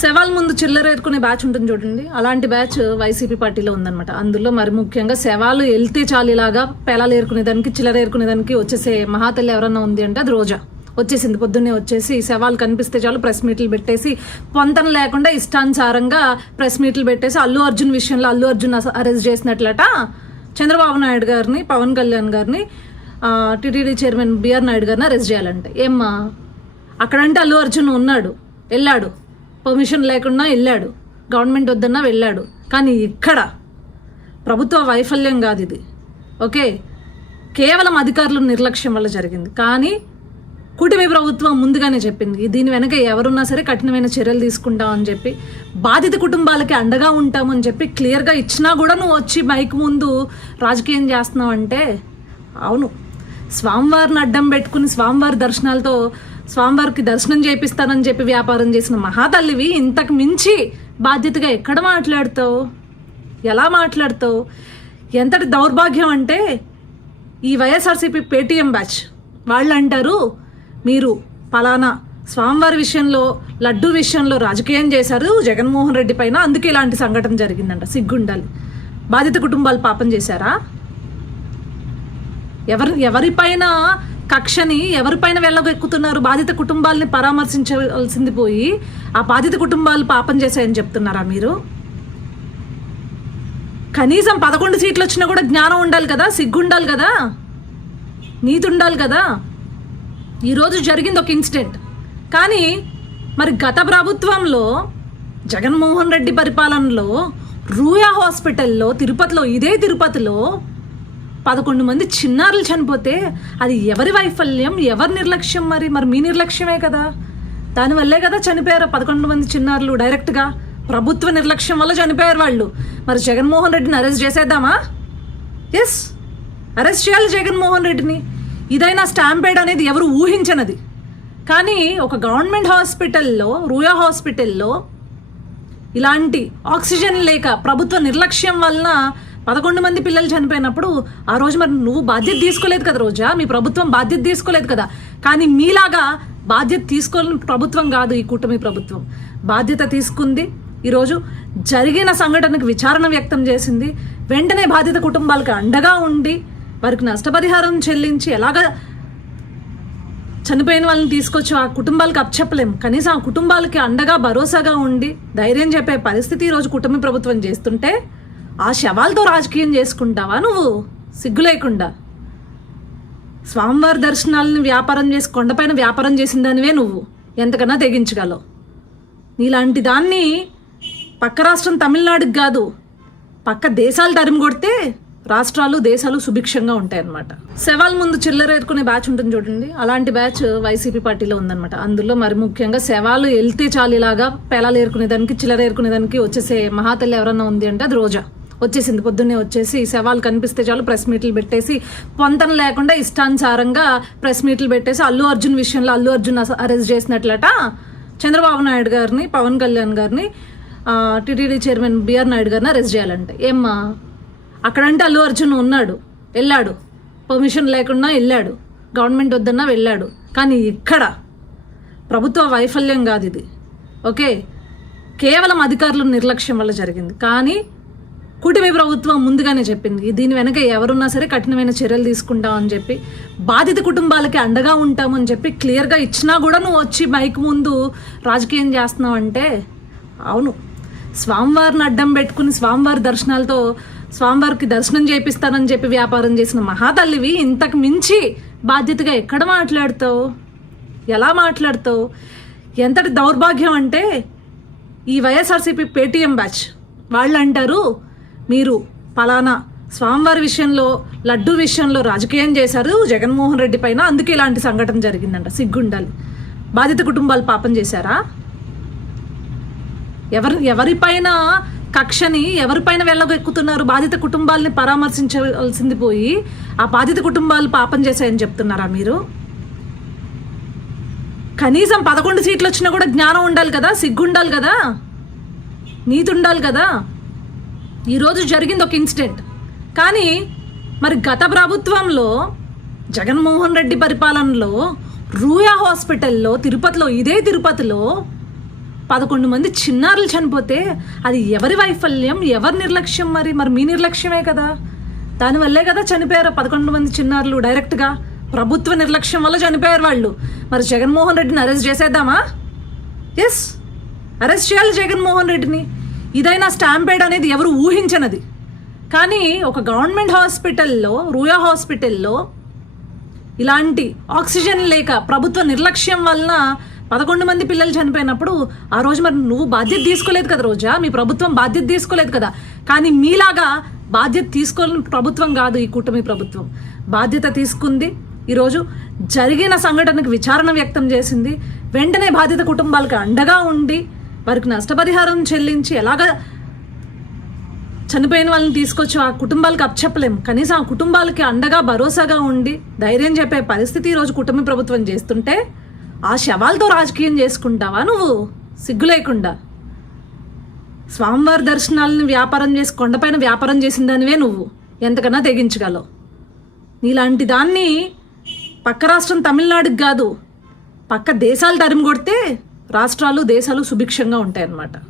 శవాల ముందు చిల్లరేరుకునే బ్యాచ్ ఉంటుంది చూడండి, అలాంటి బ్యాచ్ వైసీపీ పార్టీలో ఉందన్నమాట. అందులో మరి ముఖ్యంగా శవాలు వెళ్తే చాలు ఇలాగా పేలాలు ఏరుకునేదానికి చిల్లరేరుకునేదానికి వచ్చేసే మహాతల్లి ఎవరన్నా ఉంది అంటే అది రోజా. వచ్చేసింది, పొద్దున్నే వచ్చేసి శవాలు కనిపిస్తే చాలు ప్రెస్ మీట్లు పెట్టేసి పొంతన లేకుండా ఇష్టానుసారంగా ప్రెస్ మీట్లు పెట్టేసి అల్లు అర్జున్ విషయంలో అల్లు అర్జున్ అరెస్ట్ చేసినట్లట చంద్రబాబు నాయుడు గారిని, పవన్ కళ్యాణ్ గారిని, టీటీడీ చైర్మన్ బిఆర్ నాయుడు గారిని అరెస్ట్ చేయాలంటే. ఏమ్మా అక్కడంటే అల్లు అర్జున్ ఉన్నాడు, వెళ్ళాడు, పర్మిషన్ లేకుండా వెళ్ళాడు, గవర్నమెంట్ వద్దన్నా వెళ్ళాడు. కానీ ఇక్కడ ప్రభుత్వ వైఫల్యం కాదు ఇది, ఓకే, కేవలం అధికారుల నిర్లక్ష్యం వల్ల జరిగింది. కానీ కూటమి ప్రభుత్వం ముందుగానే చెప్పింది దీని వెనక ఎవరున్నా సరే కఠినమైన చర్యలు తీసుకుంటామని చెప్పి, బాధిత కుటుంబాలకి అండగా ఉంటామని చెప్పి క్లియర్గా ఇచ్చినా కూడా నువ్వు వచ్చి మైక్ ముందు రాజకీయం చేస్తున్నావు అంటే, అవును, స్వామివారిని అడ్డం పెట్టుకుని స్వామివారి దర్శనాలతో స్వామివారికి దర్శనం చేపిస్తానని చెప్పి వ్యాపారం చేసిన మహాతల్లివి ఇంతకు మించి బాధ్యతగా ఎక్కడ మాట్లాడతావు, ఎలా మాట్లాడతావు? ఎంతటి దౌర్భాగ్యం అంటే ఈ వైఎస్ఆర్సీపీ పేటీఎం బ్యాచ్ వాళ్ళు అంటారు మీరు పలానా స్వామివారి విషయంలో లడ్డు విషయంలో రాజకీయం చేశారు జగన్మోహన్ రెడ్డి పైన, అందుకే ఇలాంటి సంఘటన జరిగిందంట. సిగ్గుండాలి. బాధిత కుటుంబాలు పాపం చేశారా? ఎవరిపైన కక్షని ఎవరిపైన వెళ్ళగెక్కుతున్నారు? బాధిత కుటుంబాలని పరామర్శించాల్సింది పోయి ఆ బాధిత కుటుంబాలు పాపం చేశాయని చెప్తున్నారా మీరు? కనీసం 11 సీట్లు వచ్చినా కూడా జ్ఞానం ఉండాలి కదా, సిగ్గుండాలి కదా, నీతి ఉండాలి కదా. ఈరోజు జరిగింది ఒక ఇన్సిడెంట్, కానీ మరి గత ప్రభుత్వంలో జగన్మోహన్ రెడ్డి పరిపాలనలో రూయా హాస్పిటల్లో తిరుపతిలో, ఇదే తిరుపతిలో 11 మంది చిన్నారులు చనిపోతే అది ఎవరి వైఫల్యం, ఎవరి నిర్లక్ష్యం? మరి మీ నిర్లక్ష్యమే కదా, దానివల్లే కదా చనిపోయారు 11 మంది చిన్నారులు. డైరెక్ట్గా ప్రభుత్వ నిర్లక్ష్యం వల్ల చనిపోయారు వాళ్ళు. మరి జగన్మోహన్ రెడ్డిని అరెస్ట్ చేసేద్దామా? ఎస్, అరెస్ట్ చేయాలి జగన్మోహన్ రెడ్డిని. ఇదైనా స్టాంపేడ్ అనేది ఎవరు ఊహించనది. కానీ ఒక గవర్నమెంట్ హాస్పిటల్లో, రూయా హాస్పిటల్లో ఇలాంటి ఆక్సిజన్ లేక ప్రభుత్వ నిర్లక్ష్యం వలన 11 మంది పిల్లలు చనిపోయినప్పుడు ఆ రోజు మరి నువ్వు బాధ్యత తీసుకోలేదు కదా రోజా, మీ ప్రభుత్వం బాధ్యత తీసుకోలేదు కదా. కానీ మీలాగా బాధ్యత తీసుకోని ప్రభుత్వం కాదు ఈ కూటమి ప్రభుత్వం. బాధ్యత తీసుకుంది, ఈరోజు జరిగిన సంఘటనకు విచారణ వ్యక్తం చేసింది, వెంటనే బాధిత కుటుంబాలకు అండగా ఉండి వారికి నష్టపరిహారం చెల్లించి ఎలాగ చనిపోయిన వాళ్ళని తీసుకొచ్చి ఆ కుటుంబాలకు అప్పచెప్పలేము, కనీసం ఆ కుటుంబాలకి అండగా భరోసాగా ఉండి ధైర్యం చెప్పే పరిస్థితి ఈరోజు కుటుంబ ప్రభుత్వం చేస్తుంటే ఆ శవాలతో రాజకీయం చేసుకుంటావా నువ్వు? సిగ్గు లేకుండా స్వామివారి దర్శనాలని వ్యాపారం చేసి కొండపైన వ్యాపారం చేసిన దానివే నువ్వు, ఎంతకన్నా తెగించగలవు. నీలాంటి దాన్ని పక్క రాష్ట్రం తమిళనాడుకి కాదు, పక్క దేశాలు తరిమి కొడితే రాష్ట్రాలు దేశాలు సుభిక్షంగా ఉంటాయన్నమాట. శవాల ముందు చిల్లరేరుకునే బ్యాచ్ ఉంటుంది చూడండి, అలాంటి బ్యాచ్ వైసీపీ పార్టీలో ఉందన్నమాట. అందులో మరి ముఖ్యంగా శవాలు వెళ్తే చాలు ఇలాగా పేలాలు ఏరుకునేదానికి చిల్లరేరుకునేదానికి వచ్చేసే మహాతల్లి ఎవరన్నా ఉంది అంటే అది రోజా. వచ్చేసింది, పొద్దున్నే వచ్చేసి శవాలు కనిపిస్తే చాలు ప్రెస్ మీట్లు పెట్టేసి పొంతన లేకుండా ఇష్టానుసారంగా ప్రెస్ మీట్లు పెట్టేసి అల్లు అర్జున్ విషయంలో అల్లు అర్జున్ అరెస్ట్ చేసినట్లట చంద్రబాబు నాయుడు గారిని, పవన్ కళ్యాణ్ గారిని, టీటీడీ చైర్మన్ బిఆర్ నాయుడు గారిని అరెస్ట్ చేయాలంటే. ఏమ్మా అక్కడంటే అల్లు అర్జున్ ఉన్నాడు, వెళ్ళాడు, పర్మిషన్ లేకుండా వెళ్ళాడు, గవర్నమెంట్ వద్దన్నా వెళ్ళాడు. కానీ ఇక్కడ ప్రభుత్వ వైఫల్యం కాదు ఇది, ఓకే, కేవలం అధికారుల నిర్లక్ష్యం వల్ల జరిగింది. కానీ కూటమి ప్రభుత్వం ముందుగానే చెప్పింది దీని వెనక ఎవరున్నా సరే కఠినమైన చర్యలు తీసుకుంటామని చెప్పి, బాధిత కుటుంబాలకి అండగా ఉంటామని చెప్పి క్లియర్గా ఇచ్చినా కూడా నువ్వు వచ్చి మైక్ ముందు రాజకీయం చేస్తున్నావు అంటే, అవును, స్వామివారిని అడ్డం పెట్టుకుని స్వామివారి దర్శనాలతో స్వామివారికి దర్శనం చేపిస్తానని చెప్పి వ్యాపారం చేసిన మహాతల్లివి ఇంతకు మించి బాధ్యతగా ఎక్కడ మాట్లాడతావు, ఎలా మాట్లాడతావు? ఎంతటి దౌర్భాగ్యం అంటే ఈ వైఎస్ఆర్సీపీ పేటీఎం బ్యాచ్ వాళ్ళు అంటారు మీరు పలానా స్వామివారి విషయంలో లడ్డు విషయంలో రాజకీయం చేశారు జగన్మోహన్ రెడ్డి పైన, అందుకే ఇలాంటి సంఘటన జరిగిందంట. సిగ్గుండాలి. బాధిత కుటుంబాలు పాపం చేశారా? ఎవరిపైన కక్షని ఎవరిపైన వెళ్ళగెక్కుతున్నారు? బాధిత కుటుంబాలని పరామర్శించాల్సింది పోయి ఆ బాధిత కుటుంబాలు పాపం చేశాయని చెప్తున్నారా మీరు? కనీసం 11 సీట్లు వచ్చినా కూడా జ్ఞానం ఉండాలి కదా, సిగ్గుండాలి కదా, నీతి ఉండాలి కదా. ఈరోజు జరిగింది ఒక ఇన్సిడెంట్, కానీ మరి గత ప్రభుత్వంలో జగన్మోహన్ రెడ్డి పరిపాలనలో రూయా హాస్పిటల్లో తిరుపతిలో, ఇదే తిరుపతిలో 11 మంది చిన్నారులు చనిపోతే అది ఎవరి వైఫల్యం, ఎవరి నిర్లక్ష్యం? మరి మీ నిర్లక్ష్యమే కదా. దానివల్లే కదా చనిపోయారు 11 మంది చిన్నారులు. డైరెక్ట్గా ప్రభుత్వ నిర్లక్ష్యం వల్ల చనిపోయారు వాళ్ళు. మరి జగన్మోహన్ రెడ్డిని అరెస్ట్ చేసేద్దామా? ఎస్, అరెస్ట్ చేయాలి జగన్మోహన్ రెడ్డిని. ఇదైనా స్టాంపేడ్ అనేది ఎవరు ఊహించనది. కానీ ఒక గవర్నమెంట్ హాస్పిటల్లో, రూయా హాస్పిటల్లో ఇలాంటి ఆక్సిజన్ లేక ప్రభుత్వ నిర్లక్ష్యం వలన 11 మంది పిల్లలు చనిపోయినప్పుడు ఆ రోజు మరి నువ్వు బాధ్యత తీసుకోలేదు కదా రోజా, మీ ప్రభుత్వం బాధ్యత తీసుకోలేదు కదా. కానీ మీలాగా బాధ్యత తీసుకోలేని ప్రభుత్వం కాదు ఈ కూటమి ప్రభుత్వం. బాధ్యత తీసుకుంది, ఈరోజు జరిగిన సంఘటనకు విచారణ వ్యక్తం చేసింది, వెంటనే బాధిత కుటుంబాలకు అండగా ఉండి వారికి నష్టపరిహారం చెల్లించి ఎలాగా చనిపోయిన వాళ్ళని తీసుకొచ్చి ఆ కుటుంబాలకు అప్పచెప్పలేము, కనీసం ఆ కుటుంబాలకి అండగా భరోసాగా ఉండి ధైర్యం చెప్పే పరిస్థితి ఈరోజు కూటమి ప్రభుత్వం చేస్తుంటే ఆ శవాలతో రాజకీయం చేసుకుంటావా నువ్వు? సిగ్గు లేకుండా. స్వామివారి దర్శనాలను వ్యాపారం చేసి కొండపైన వ్యాపారం చేసిన దానివే నువ్వు. ఎంతకన్నా తెగించగలవు. నీలాంటి దాన్ని పక్క రాష్ట్రం తమిళనాడుకి కాదు, పక్క దేశాలు తరిమి కొడితే రాష్ట్రాలు, దేశాలు సుభిక్షంగా ఉంటాయన్నమాట.